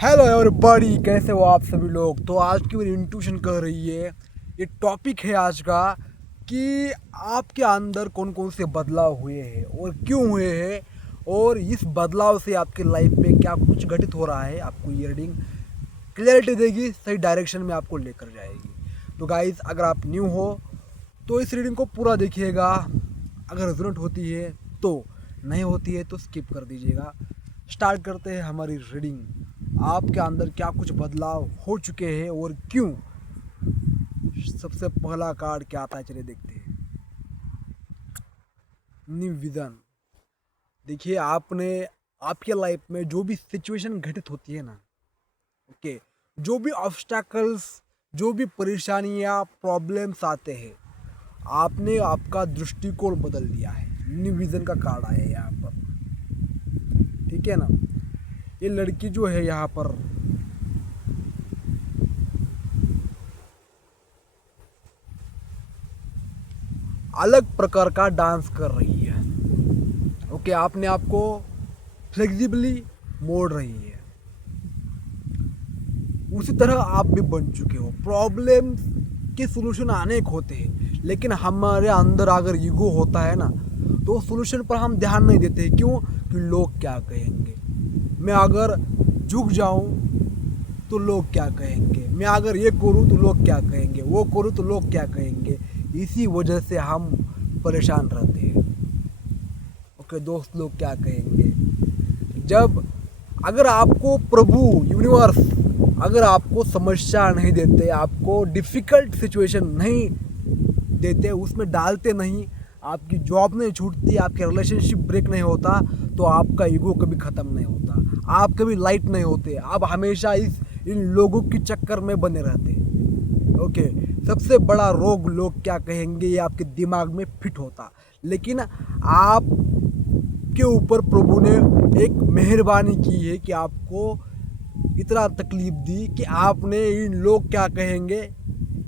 Hello everybody, कैसे हो आप सभी लोग। तो आज की मेरी इंट्यूशन कह रही है, ये टॉपिक है आज का कि आपके अंदर कौन कौन से बदलाव हुए हैं और क्यों हुए हैं, और इस बदलाव से आपकी लाइफ में क्या कुछ घटित हो रहा है। आपको ये रीडिंग क्लियरिटी देगी, सही डायरेक्शन में आपको लेकर जाएगी। तो गाइस, अगर आप न्यू हो तो इस रीडिंग को पूरा देखिएगा। अगर रेजोनेट होती है तो, नहीं होती है तो स्किप कर दीजिएगा। स्टार्ट करते हैं हमारी रीडिंग। आपके अंदर क्या कुछ बदलाव हो चुके हैं और क्यों। सबसे पहला कार्ड क्या आता है, चलिए देखते हैं। New vision. देखिए, आपने आपके लाइफ में जो भी सिचुएशन घटित होती है ना, ओके, जो भी ऑब्स्टैकल्स, जो भी परेशानियां, प्रॉब्लम्स आते हैं, आपने आपका दृष्टिकोण बदल दिया है। न्यू विजन का कार्ड आया है यहाँ पर, ठीक है ना। ये लड़की जो है यहाँ पर अलग प्रकार का डांस कर रही है। ओके, आपने आपको फ्लेक्सिबली मोड़ रही है। उसी तरह आप भी बन चुके हो। प्रॉब्लम के सॉल्यूशन अनेक होते हैं, लेकिन हमारे अंदर अगर ईगो होता है ना, तो सॉल्यूशन पर हम ध्यान नहीं देते। क्यों? कि लोग क्या कहेंगे। मैं अगर झुक जाऊं तो लोग क्या कहेंगे, मैं अगर ये करूं तो लोग क्या कहेंगे, वो करूं तो लोग क्या कहेंगे। इसी वजह से हम परेशान रहते हैं। ओके दोस्त, लोग क्या कहेंगे। जब अगर आपको प्रभु, यूनिवर्स अगर आपको समस्या नहीं देते, आपको डिफ़िकल्ट सिचुएशन नहीं देते, उसमें डालते नहीं, आपकी जॉब नहीं छूटती, आपके रिलेशनशिप ब्रेक नहीं होता, तो आपका ईगो कभी ख़त्म नहीं होता, आप कभी लाइट नहीं होते, आप हमेशा इन लोगों के चक्कर में बने रहते। ओके, सबसे बड़ा रोग लोग क्या कहेंगे ये आपके दिमाग में फिट होता। लेकिन आप के ऊपर प्रभु ने एक मेहरबानी की है कि आपको इतना तकलीफ दी कि आपने इन लोग क्या कहेंगे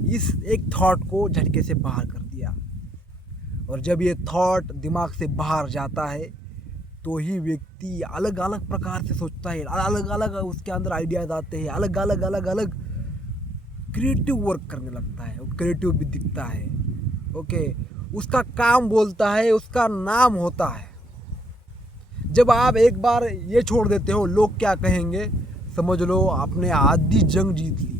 इस एक थॉट को झटके से बाहर कर दिया। और जब ये थॉट दिमाग से बाहर जाता है तो ही व्यक्ति अलग अलग प्रकार से सोचता है, अलग अलग उसके अंदर आइडियाज आते हैं, अलग अलग अलग अलग क्रिएटिव वर्क करने लगता है, वो क्रिएटिव भी दिखता है। ओके, उसका काम बोलता है, उसका नाम होता है। जब आप एक बार ये छोड़ देते हो लोग क्या कहेंगे, समझ लो आपने आधी जंग जीत ली।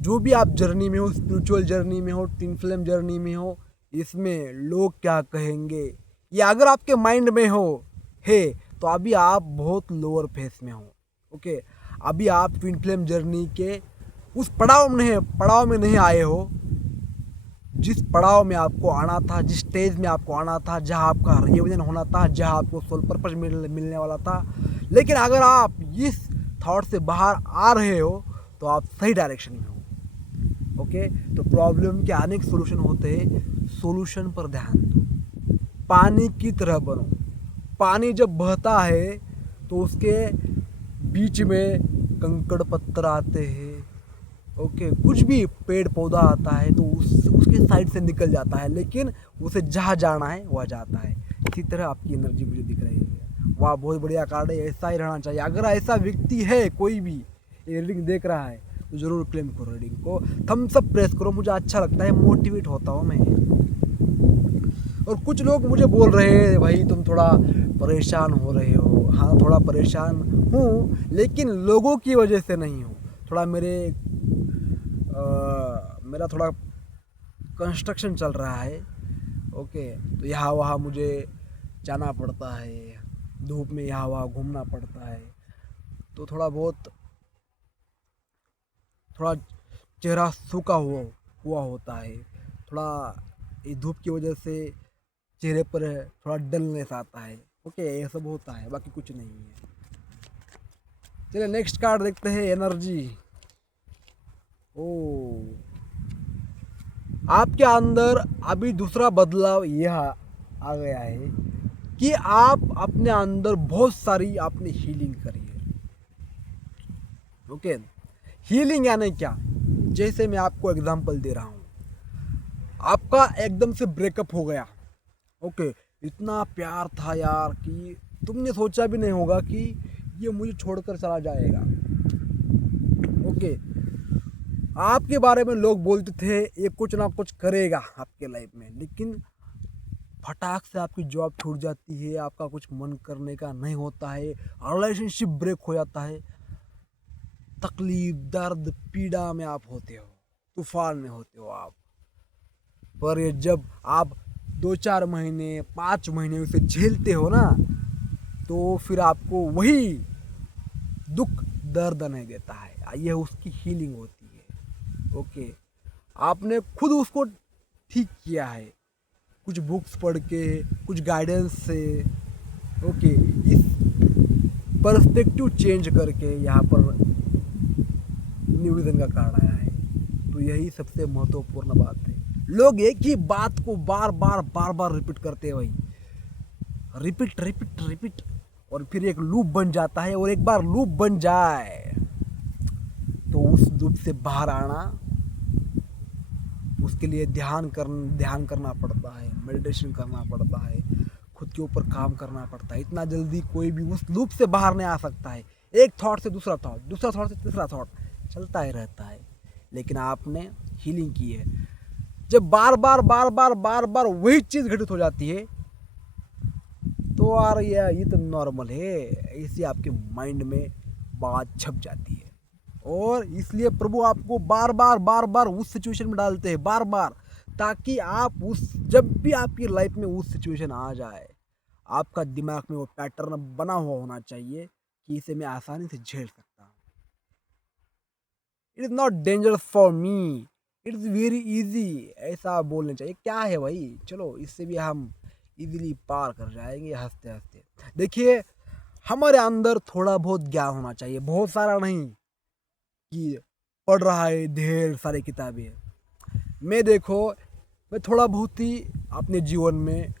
जो भी आप जर्नी में हो, स्पिरिचुअल जर्नी में हो, ट्विन फ्लेम जर्नी में हो, इसमें लोग क्या कहेंगे ये अगर आपके माइंड में हो है तो अभी आप बहुत लोअर फेस में हो। ओके, अभी आप ट्विन फ्लेम जर्नी के उस पड़ाव में नहीं आए हो जिस पड़ाव में आपको आना था, जिस स्टेज में आपको आना था, जहां आपका रियूनियन होना था, जहां आपको सोल पर्पस मिलने वाला था। लेकिन अगर आप इस थॉट से बाहर आ रहे हो तो आप सही डायरेक्शन में हो। ओके, तो प्रॉब्लम के अनेक सोल्यूशन होते हैं, सोल्यूशन पर ध्यान दो। पानी की तरह बनो। पानी जब बहता है तो उसके बीच में कंकड़ पत्थर आते हैं। ओके, कुछ भी पेड़ पौधा आता है तो उसके साइड से निकल जाता है, लेकिन उसे जहाँ जाना है वह जाता है। इसी तरह आपकी एनर्जी मुझे दिख रही है। वाह, बहुत बढ़िया कार्ड है, ऐसा ही रहना चाहिए। अगर ऐसा व्यक्ति है कोई भी ये रीडिंग देख रहा है तो ज़रूर क्लेम करो, रीडिंग को थम्स अप प्रेस करो। मुझे अच्छा लगता है, मोटिवेट होता हूँ मैं। और कुछ लोग मुझे बोल रहे हैं भाई तुम थोड़ा परेशान हो रहे हो। हाँ, थोड़ा परेशान हूँ, लेकिन लोगों की वजह से नहीं हूँ। थोड़ा मेरा थोड़ा कंस्ट्रक्शन चल रहा है। ओके, तो यहाँ वहाँ मुझे जाना पड़ता है, धूप में यहाँ वहाँ घूमना पड़ता है, तो थोड़ा चेहरा सूखा हुआ होता है। थोड़ा ये धूप की वजह से चेहरे पर थोड़ा डलनेस आता है। ओके, ये सब होता है, बाकी कुछ नहीं है। चलिए नेक्स्ट कार्ड देखते हैं, एनर्जी। ओ, आपके अंदर अभी दूसरा बदलाव यह आ गया है कि आप अपने अंदर बहुत सारी आपने हीलिंग करी है। ओके, हीलिंग यानी क्या, जैसे मैं आपको एग्जांपल दे रहा हूँ। आपका एकदम से ब्रेकअप हो गया। ओके, इतना प्यार था यार कि तुमने सोचा भी नहीं होगा कि ये मुझे छोड़कर चला जाएगा। ओके, आपके बारे में लोग बोलते थे ये कुछ ना कुछ करेगा आपके लाइफ में, लेकिन फटाक से आपकी जॉब छूट जाती है, आपका कुछ मन करने का नहीं होता है, रिलेशनशिप ब्रेक हो जाता है, तकलीफ, दर्द, पीड़ा में आप होते हो, तूफान में होते हो आप। पर ये जब आप 2-4 महीने 5 महीने उसे झेलते हो ना, तो फिर आपको वही दुख दर्द नहीं देता है, यह उसकी हीलिंग होती है। ओके, आपने खुद उसको ठीक किया है, कुछ बुक्स पढ़ के, कुछ गाइडेंस से। ओके, इस पर्सपेक्टिव चेंज करके यहाँ पर न्यू विजन का कार्ड आया है। तो यही सबसे महत्वपूर्ण बात है। लोग एक ही बात को बार बार रिपीट करते हैं भाई, रिपीट रिपीट रिपीट, और फिर एक लूप बन जाता है। और एक बार लूप बन जाए तो उस लूप से बाहर आना, उसके लिए ध्यान करना पड़ता है, मेडिटेशन करना पड़ता है, खुद के ऊपर काम करना पड़ता है। इतना जल्दी कोई भी उस लूप से बाहर नहीं आ सकता है। एक थॉट से दूसरा थॉट, दूसरा थॉट से तीसरा थॉट चलता ही रहता है। लेकिन आपने हीलिंग की है। जब बार बार वही चीज़ घटित हो जाती है तो यार ये तो नॉर्मल है, ऐसी आपके माइंड में बात छप जाती है। और इसलिए प्रभु आपको बार बार उस सिचुएशन में डालते हैं, बार बार, ताकि आप जब भी आपकी लाइफ में उस सिचुएशन आ जाए, आपका दिमाग में वो पैटर्न बना हुआ होना चाहिए कि इसे मैं आसानी से झेल सकता हूँ। It is not dangerous for me, it is very easy, ऐसा बोलना चाहिए। क्या है भाई, चलो इससे भी हम इजीली पार कर जाएंगे हंसते हंसते। देखिए, हमारे अंदर थोड़ा बहुत ज्ञान होना चाहिए, बहुत सारा नहीं कि पढ़ रहा है ढेर सारी किताबें। मैं थोड़ा बहुत ही अपने जीवन में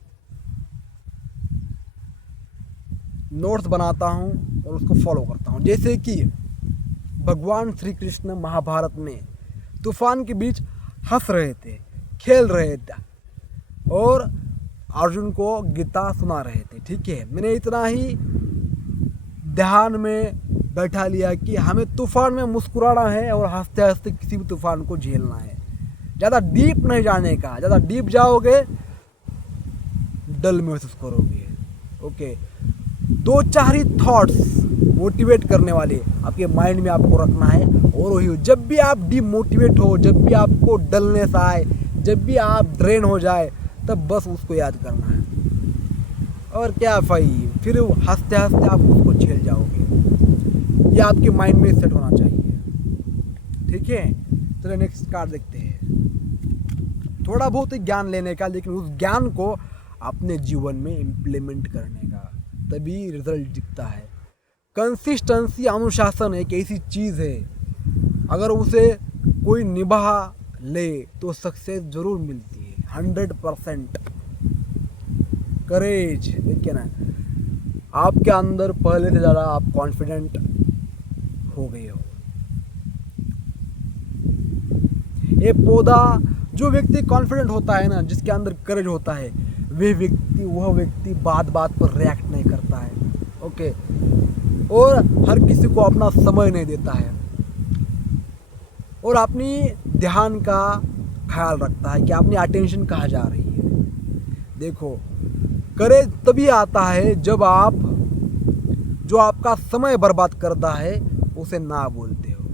नोट्स बनाता हूँ और उसको फॉलो करता हूँ। जैसे कि भगवान श्री कृष्ण महाभारत में तूफान के बीच हंस रहे थे, खेल रहे थे और अर्जुन को गीता सुना रहे थे। ठीक है, मैंने इतना ही ध्यान में बैठा लिया कि हमें तूफान में मुस्कुराना है और हंसते हंसते किसी भी तूफान को झेलना है। ज़्यादा डीप नहीं जाने का, ज़्यादा डीप जाओगे डल महसूस करोगे। ओके, 2-4 ही थॉट्स मोटिवेट करने वाले आपके माइंड में आपको रखना है। और वही, जब भी आप डिमोटिवेट हो, जब भी आपको डलनेस आए, जब भी आप ड्रेन हो जाए, तब बस उसको याद करना है। और क्या भाई, फिर हंसते हंसते आप उसको झेल जाओगे। ये आपके माइंड में सेट होना चाहिए। ठीक है, चलिए नेक्स्ट कार्ड देखते हैं। थोड़ा बहुत ही ज्ञान लेने का, लेकिन उस ज्ञान को अपने जीवन में इम्प्लीमेंट करने का, तभी रिजल्ट दिखता है। कंसिस्टेंसी, अनुशासन एक ऐसी चीज़ है, अगर उसे कोई निभा ले तो सक्सेस जरूर मिलती है, 100%। करेज, देखिए ना, आपके अंदर पहले से ज़्यादा आप कॉन्फिडेंट हो गए हो। ये पौधा, जो व्यक्ति कॉन्फिडेंट होता है ना, जिसके अंदर करेज होता है, वह व्यक्ति बात पर रिएक्ट नहीं करता है। ओके, और हर किसी को अपना समय नहीं देता है और अपनी ध्यान का ख्याल रखता है कि अपनी अटेंशन कहाँ जा रही है। देखो, करेज तभी आता है जब आप जो आपका समय बर्बाद करता है उसे ना बोलते हो,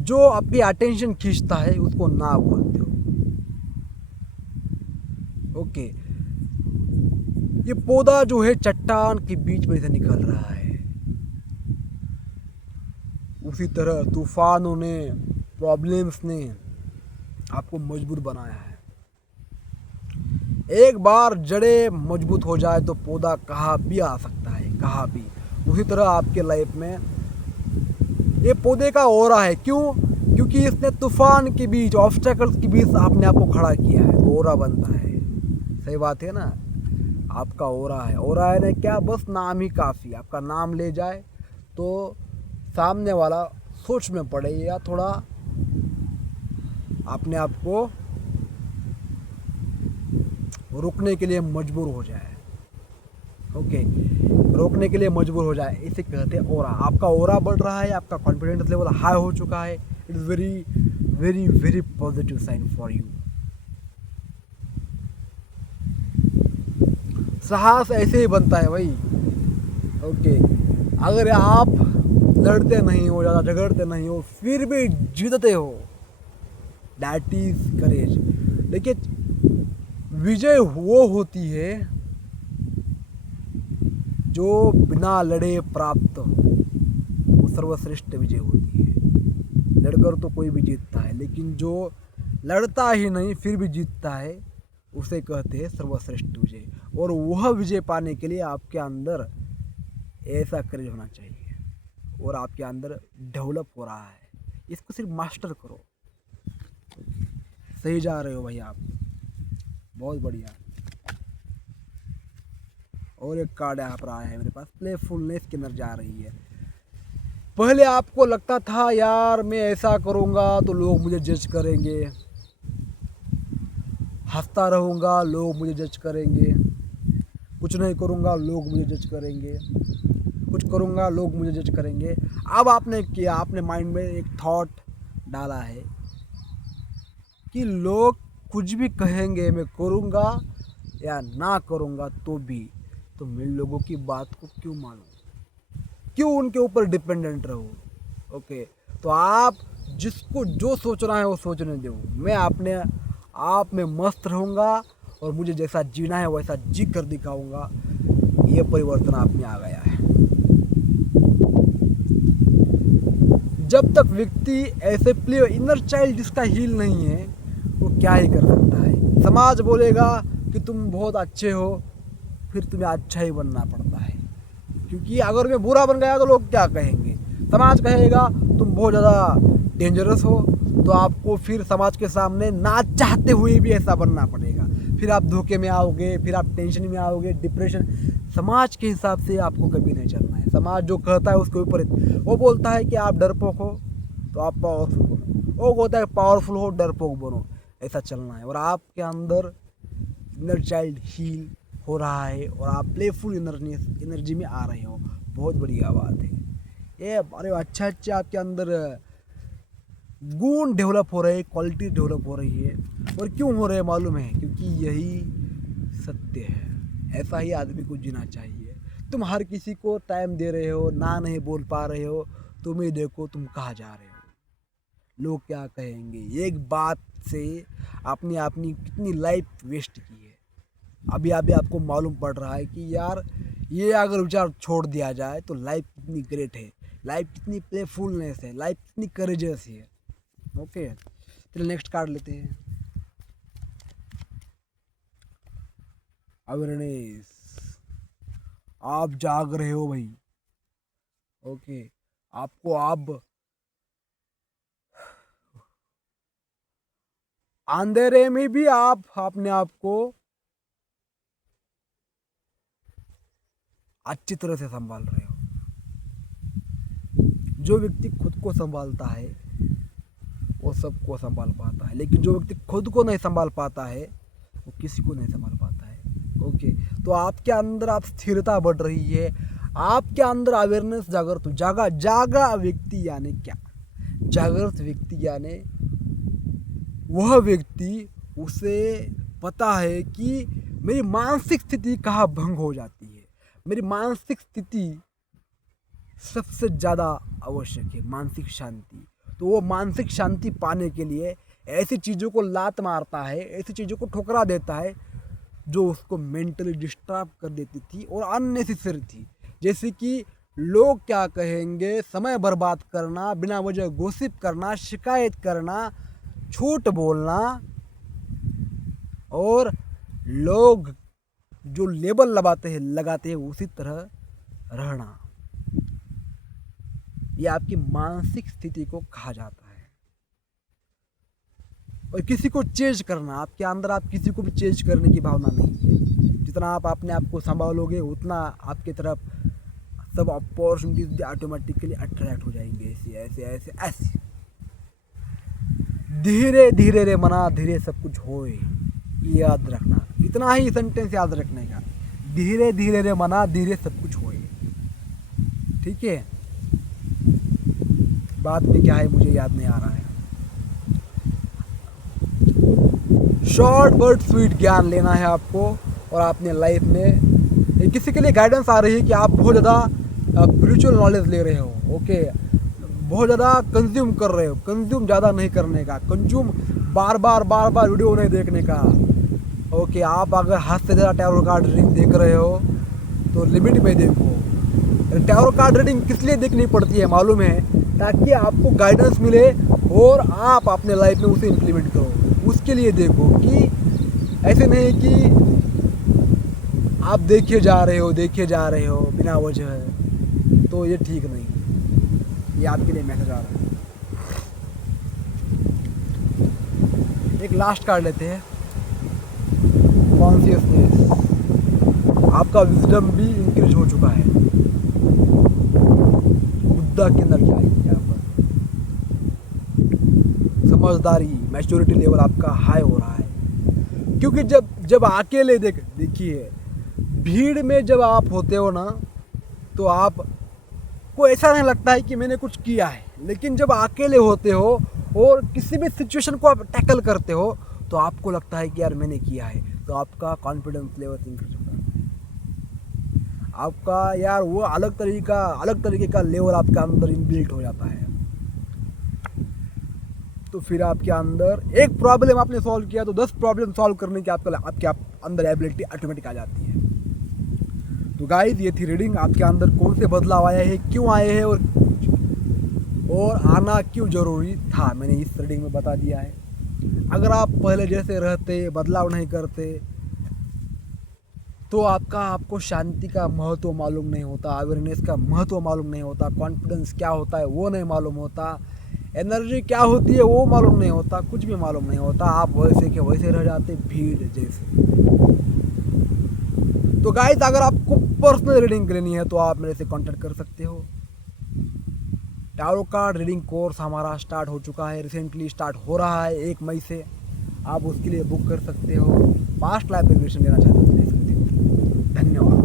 जो आपकी अटेंशन खींचता है उसको ना बोलते हो। ओके, ये पौधा जो है चट्टान के बीच में से निकल रहा है। उसी तरह तूफानों ने, प्रॉब्लम्स ने आपको मजबूत बनाया है। एक बार जड़ें मजबूत हो जाए तो पौधा कहाँ भी आ सकता है, कहाँ भी। उसी तरह आपके लाइफ में ये पौधे का ऑरा है। क्यों? क्योंकि इसने तूफान के बीच, ऑब्स्टेकल्स के बीच अपने आप को खड़ा किया है, ऑरा बनता है। सही बात है ना, आपका ऑरा है। ऑरा है ना, क्या बस नाम ही काफ़ी, आपका नाम ले जाए तो सामने वाला सोच में पड़े या थोड़ा अपने आप को रुकने के लिए मजबूर हो जाए। ओके, रोकने के लिए मजबूर हो जाए, इसे कहते हैं ओरा। आपका ओरा बढ़ रहा है, आपका कॉन्फिडेंस लेवल हाई हो चुका है, it is very very very positive sign for you. साहस ऐसे ही बनता है भाई। ओके, अगर आप लड़ते नहीं हो, ज़्यादा झगड़ते नहीं हो, फिर भी जीतते हो, दैट इज करेज। देखिए, विजय वो होती है जो बिना लड़े प्राप्त, वो सर्वश्रेष्ठ विजय होती है। लड़कर तो कोई भी जीतता है, लेकिन जो लड़ता ही नहीं फिर भी जीतता है, उसे कहते हैं सर्वश्रेष्ठ विजय। और वह विजय पाने के लिए आपके अंदर ऐसा करेज होना चाहिए, और आपके अंदर डेवलप हो रहा है, इसको सिर्फ मास्टर करो। सही जा रहे हो भाई आप, बहुत बढ़िया। और एक कार्ड यहाँ पर आया है मेरे पास, प्लेफुलनेस की एनर्जी आ रही है। पहले आपको लगता था यार मैं ऐसा करूँगा तो लोग मुझे जज करेंगे, हंसता रहूँगा लोग मुझे जज करेंगे, कुछ नहीं करूँगा लोग मुझे जज करेंगे, कुछ करूँगा लोग मुझे जज करेंगे। अब आपने किया, आपने माइंड में एक थॉट डाला है कि लोग कुछ भी कहेंगे, मैं करूँगा या ना करूँगा तो मैं लोगों की बात को क्यों मानूं, क्यों उनके ऊपर डिपेंडेंट रहूं। ओके, तो आप जिसको जो सोचना है वो सोचने दो, मैं अपने आप में मस्त रहूँगा और मुझे जैसा जीना है वैसा जी कर दिखाऊंगा। ये परिवर्तन आप में आ गया है। जब तक व्यक्ति ऐसे प्ले इनर चाइल्ड जिसका हील नहीं है, वो क्या ही कर सकता है। समाज बोलेगा कि तुम बहुत अच्छे हो, फिर तुम्हें अच्छा ही बनना पड़ता है, क्योंकि अगर मैं बुरा बन गया तो लोग क्या कहेंगे। समाज कहेगा तुम बहुत ज़्यादा डेंजरस हो, तो आपको फिर समाज के सामने ना चाहते हुए भी ऐसा बनना पड़ेगा। फिर आप धोखे में आओगे, फिर आप टेंशन में आओगे, डिप्रेशन। समाज के हिसाब से आपको कभी नहीं चलना है। समाज जो कहता है उसके ऊपर, वो बोलता है कि आप डरपोक हो तो आप पावरफुल बनो, वो बोलता है पावरफुल हो डरपोक बनो, ऐसा चलना है। और आपके अंदर इनर चाइल्ड हील हो रहा है और आप प्लेफुल एनर्जी में आ रहे हो, बहुत बढ़िया बात है ये। अरे अच्छे आपके अंदर गुण डेवलप हो रहे हैं, क्वालिटी डेवलप हो रही है। और क्यों हो रहे हैं मालूम है, क्योंकि यही सत्य है। ऐसा ही आदमी को जीना चाहिए। तुम हर किसी को टाइम दे रहे हो, ना नहीं बोल पा रहे हो, तुम्हें देखो तुम कहाँ जा रहे हो, लोग क्या कहेंगे। एक बात से आपने अपनी कितनी लाइफ वेस्ट की है। अभी अभी आपको मालूम पड़ रहा है कि यार ये अगर विचार छोड़ दिया जाए तो लाइफ कितनी ग्रेट है, लाइफ कितनी प्लेफुलनेस है, लाइफ कितनी करेजियस है। ओके, चलिए नेक्स्ट कार्ड लेते हैं। अवेयरनेस, आप जाग रहे हो भाई। ओके, आपको अब अंधेरे में भी आप अपने आप को अच्छी तरह से संभाल रहे हो। जो व्यक्ति खुद को संभालता है वो सबको संभाल पाता है, लेकिन जो व्यक्ति खुद को नहीं संभाल पाता है वो किसी को नहीं संभाल पाता है। ओके, तो आपके अंदर आप स्थिरता बढ़ रही है, आपके अंदर अवेयरनेस जागृत। जागा व्यक्ति यानी क्या? जागृत व्यक्ति यानी वह व्यक्ति, उसे पता है कि मेरी मानसिक स्थिति कहाँ भंग हो जाती है। मेरी मानसिक स्थिति सबसे ज़्यादा आवश्यक है, मानसिक शांति। तो वो मानसिक शांति पाने के लिए ऐसी चीज़ों को लात मारता है, ऐसी चीज़ों को ठुकरा देता है जो उसको मेंटली डिस्टर्ब कर देती थी और अननेसेसरी थी। जैसे कि लोग क्या कहेंगे, समय बर्बाद करना, बिना वजह गॉसिप करना, शिकायत करना, झूठ बोलना, और लोग जो लेबल लगाते हैं उसी तरह रहना। ये आपकी मानसिक स्थिति को कहा जाता है। और किसी को चेंज करना, आपके अंदर आप किसी को भी चेंज करने की भावना नहीं है। जितना आप अपने आप को संभालोगे उतना आपकी तरफ सब अपॉर्चुनिटीज ऑटोमेटिकली अट्रैक्ट हो जाएंगे। ऐसे ऐसे ऐसे ऐसे धीरे धीरे रे मना, धीरे सब कुछ होए। याद रखना, इतना ही सेंटेंस याद रखने का। धीरे धीरे रे मना, धीरे सब कुछ होए। ठीक है, बाद में क्या है मुझे याद नहीं आ रहा है। शॉर्ट बट स्वीट ज्ञान लेना है आपको, और आपने लाइफ में ये किसी के लिए गाइडेंस आ रही है कि आप बहुत ज़्यादा स्पिरिचुअल नॉलेज ले रहे हो। ओके, बहुत ज़्यादा कंज्यूम कर रहे हो, कंज्यूम ज़्यादा नहीं करने का, कंज्यूम बार बार वीडियो नहीं देखने का। ओके, आप अगर हद से ज़्यादा टैरो कार्ड रीडिंग देख रहे हो तो लिमिट में देखो। टैरो कार्ड रीडिंग किस लिए देखनी पड़ती है मालूम है? ताकि आपको गाइडेंस मिले और आप अपने लाइफ में उसे इम्प्लीमेंट करो। उसके लिए देखो, कि ऐसे नहीं कि आप देखे जा रहे हो बिना वजह, तो ये ठीक नहीं। ये आपके लिए मैसेज आ रहा है। एक लास्ट कार्ड लेते हैं, कॉन्शियसनेस। आपका विजडम भी इंक्रीज हो चुका है। बुद्धा के अंदर क्या है यहाँ पर? समझदारी, मैच्योरिटी लेवल आपका हाई हो रहा है। क्योंकि जब अकेले देखिए, भीड़ में जब आप होते हो ना, तो आपको ऐसा नहीं लगता है कि मैंने कुछ किया है। लेकिन जब अकेले होते हो और किसी भी सिचुएशन को आप टैकल करते हो, तो आपको लगता है कि यार मैंने किया है। तो आपका कॉन्फिडेंस लेवल इंक्रीज होता है। आपका यार वो अलग तरीके का लेवल आपके अंदर इनबिल्ट हो जाता है। तो फिर आपके अंदर एक प्रॉब्लम आपने सॉल्व किया तो 10 प्रॉब्लम सॉल्व करने की आपके अंदर एबिलिटी ऑटोमेटिक आ जाती है। तो गाइस, ये थी रीडिंग। आपके अंदर कौन से बदलाव आए हैं, क्यों आए हैं, और आना क्यों ज़रूरी था, मैंने इस रीडिंग में बता दिया है। अगर आप पहले जैसे रहते, बदलाव नहीं करते, तो आपको शांति का महत्व मालूम नहीं होता, अवेयरनेस का महत्व मालूम नहीं होता, कॉन्फिडेंस क्या होता है वो नहीं मालूम होता, एनर्जी क्या होती है वो मालूम नहीं होता, कुछ भी मालूम नहीं होता। आप वैसे के वैसे रह जाते, भीड़ जैसे। तो गाइस, अगर आपको पर्सनल रीडिंग लेनी है तो आप मेरे से कांटेक्ट कर सकते हो। टैरो कार्ड रीडिंग कोर्स हमारा स्टार्ट हो चुका है, रिसेंटली स्टार्ट हो रहा है 1 मई से। आप उसके लिए बुक कर सकते हो। पास्ट लाइफ रिग्रेशन लेना चाहते हो तो ले सकते हो। धन्यवाद।